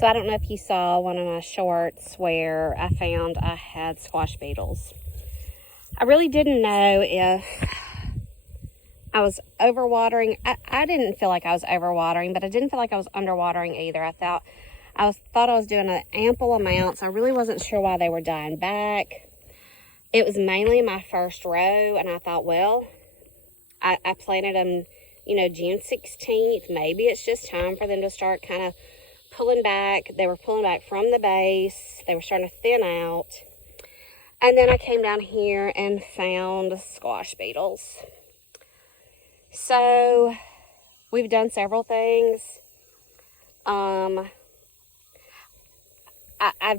So I don't know if you saw one of my shorts where I found I had squash beetles. I really didn't know if I was overwatering. I didn't feel like I was overwatering, but I didn't feel like I was underwatering either. I thought I was doing an ample amount, so I really wasn't sure why they were dying back. It was mainly my first row, and I thought, well, I planted them, you know, June 16th. Maybe it's just time for them to start kind of pulling back. They were pulling back from the base. They were starting to thin out. And then I came down here and found squash beetles. So we've done several things. I've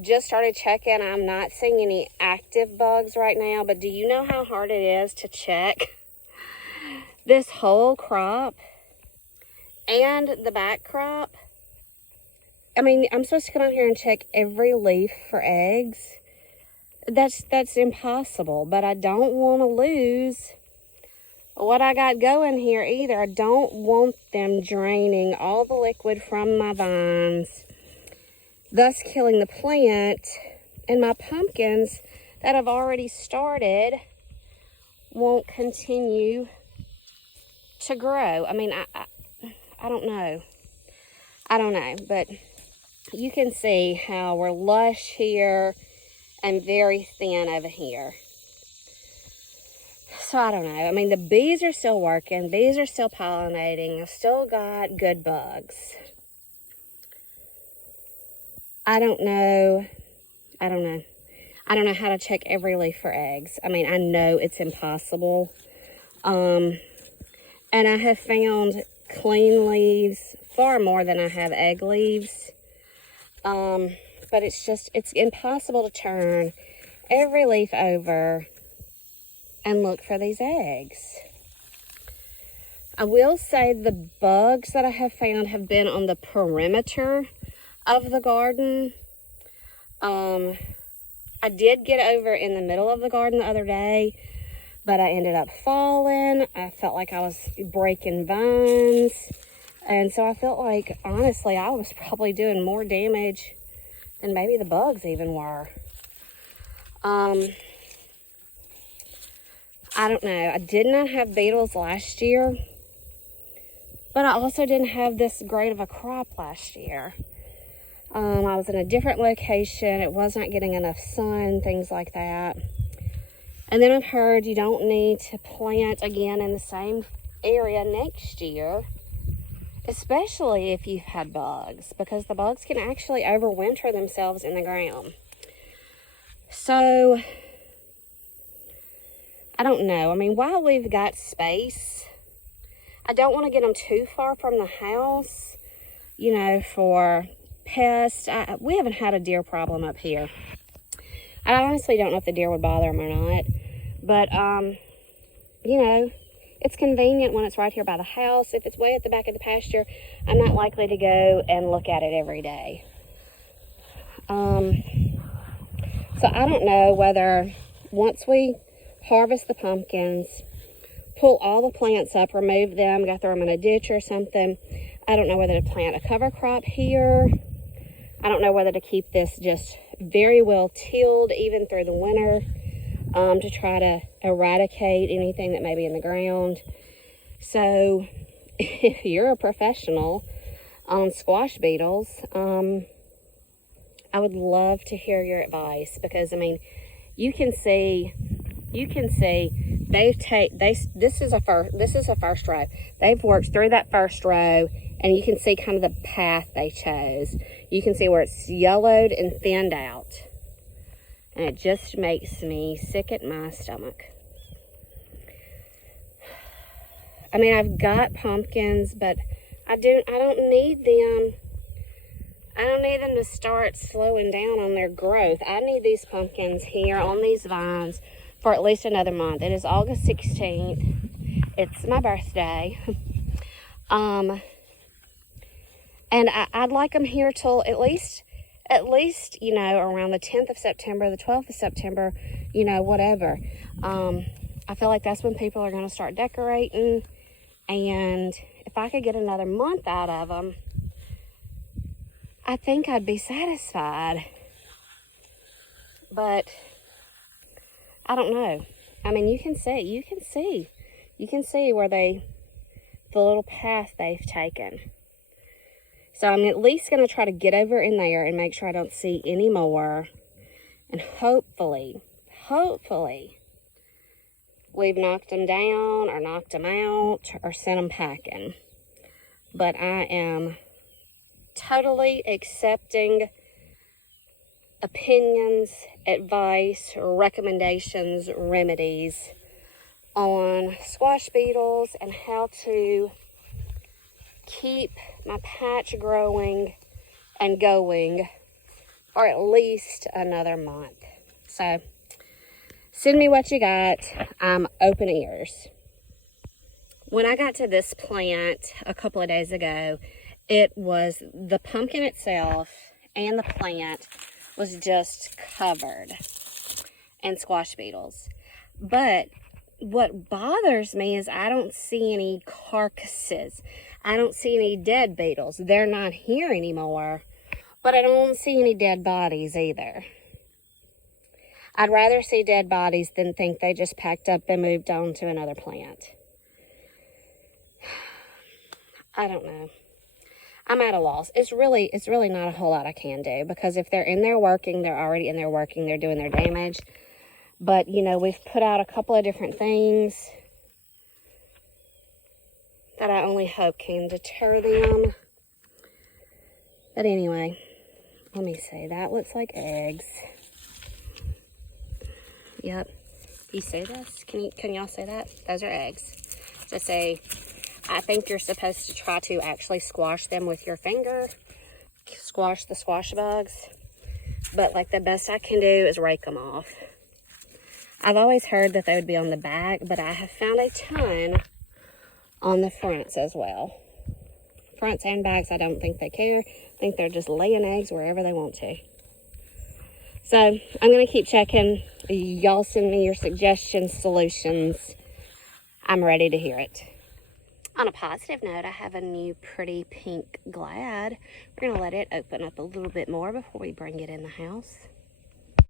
just started checking. I'm not seeing any active bugs right now, but do you know how hard it is to check this whole crop and the back crop? I mean, I'm supposed to come out here and check every leaf for eggs. That's impossible, but I don't want to lose what I got going here either. I don't want them draining all the liquid from my vines, thus killing the plant. And my pumpkins that have already started won't continue to grow. I mean, I don't know. I don't know, but you can see how we're lush here and very thin over here. So I don't know. I mean, the bees are still working. Bees are still pollinating. I've still got good bugs. I don't know how to check every leaf for eggs. I mean, I know it's impossible. And I have found clean leaves far more than I have egg leaves. But it's impossible to turn every leaf over and look for these eggs. I will say the bugs that I have found have been on the perimeter of the garden. I did get over in the middle of the garden the other day, but I ended up falling. I felt like I was breaking vines. And so I felt like, honestly, I was probably doing more damage than maybe the bugs even were. I don't know. I did not have beetles last year, but I also didn't have this great of a crop last year. I was in a different location. It was not getting enough sun, things like that. And then I've heard you don't need to plant again in the same area next year, especially if you've had bugs, because the bugs can actually overwinter themselves in the ground. So I don't know. I mean, while we've got space, I don't want to get them too far from the house, you know, for pests. We haven't had a deer problem up here. I honestly don't know if the deer would bother them or not, but, you know, it's convenient when it's right here by the house. If it's way at the back of the pasture, I'm not likely to go and look at it every day. So I don't know whether once we harvest the pumpkins, pull all the plants up, remove them, go throw them in a ditch or something. I don't know whether to plant a cover crop here. I don't know whether to keep this just very well tilled even through the winter, to try to eradicate anything that may be in the ground. So if you're a professional on squash beetles, I would love to hear your advice, because I mean, you can see this is a first row. They've worked through that first row, and you can see kind of the path they chose. You can see where it's yellowed and thinned out. And it just makes me sick at my stomach. I mean, I've got pumpkins, but I don't need them. I don't need them to start slowing down on their growth. I need these pumpkins here on these vines for at least another month. It is August 16th. It's my birthday. And I'd like them here till at least, you know, around the 10th of September, the 12th of September, you know, whatever. I feel like that's when people are going to start decorating. And if I could get another month out of them, I think I'd be satisfied. But I don't know. I mean, you can see where the little path they've taken. So I'm at least going to try to get over in there and make sure I don't see any more. And hopefully, we've knocked them down or knocked them out or sent them packing. But I am totally accepting opinions, advice, recommendations, remedies on squash beetles and how to keep my patch growing and going for at least another month. So send me what you got. I'm open ears. When I got to this plant a couple of days ago, it was the pumpkin itself and the plant was just covered in squash beetles. But what bothers me is I don't see any carcasses. I don't see any dead beetles. They're not here anymore, but I don't see any dead bodies either. I'd rather see dead bodies than think they just packed up and moved on to another plant. I don't know. I'm at a loss. It's really not a whole lot I can do, because if they're in there working, they're already in there working, they're doing their damage. But, you know, we've put out a couple of different things that I only hope can deter them. But anyway, let me see. That looks like eggs. Yep. Do you see this? Can y'all see that? Those are eggs. So say, I think you're supposed to try to actually squash them with your finger. Squash the squash bugs. But like the best I can do is rake them off. I've always heard that they would be on the back, but I have found a ton on the fronts as well. Fronts and backs, I don't think they care. I think they're just laying eggs wherever they want to. So I'm going to keep checking. Y'all send me your suggestions, solutions. I'm ready to hear it. On a positive note, I have a new pretty pink Glad. We're going to let it open up a little bit more before we bring it in the house.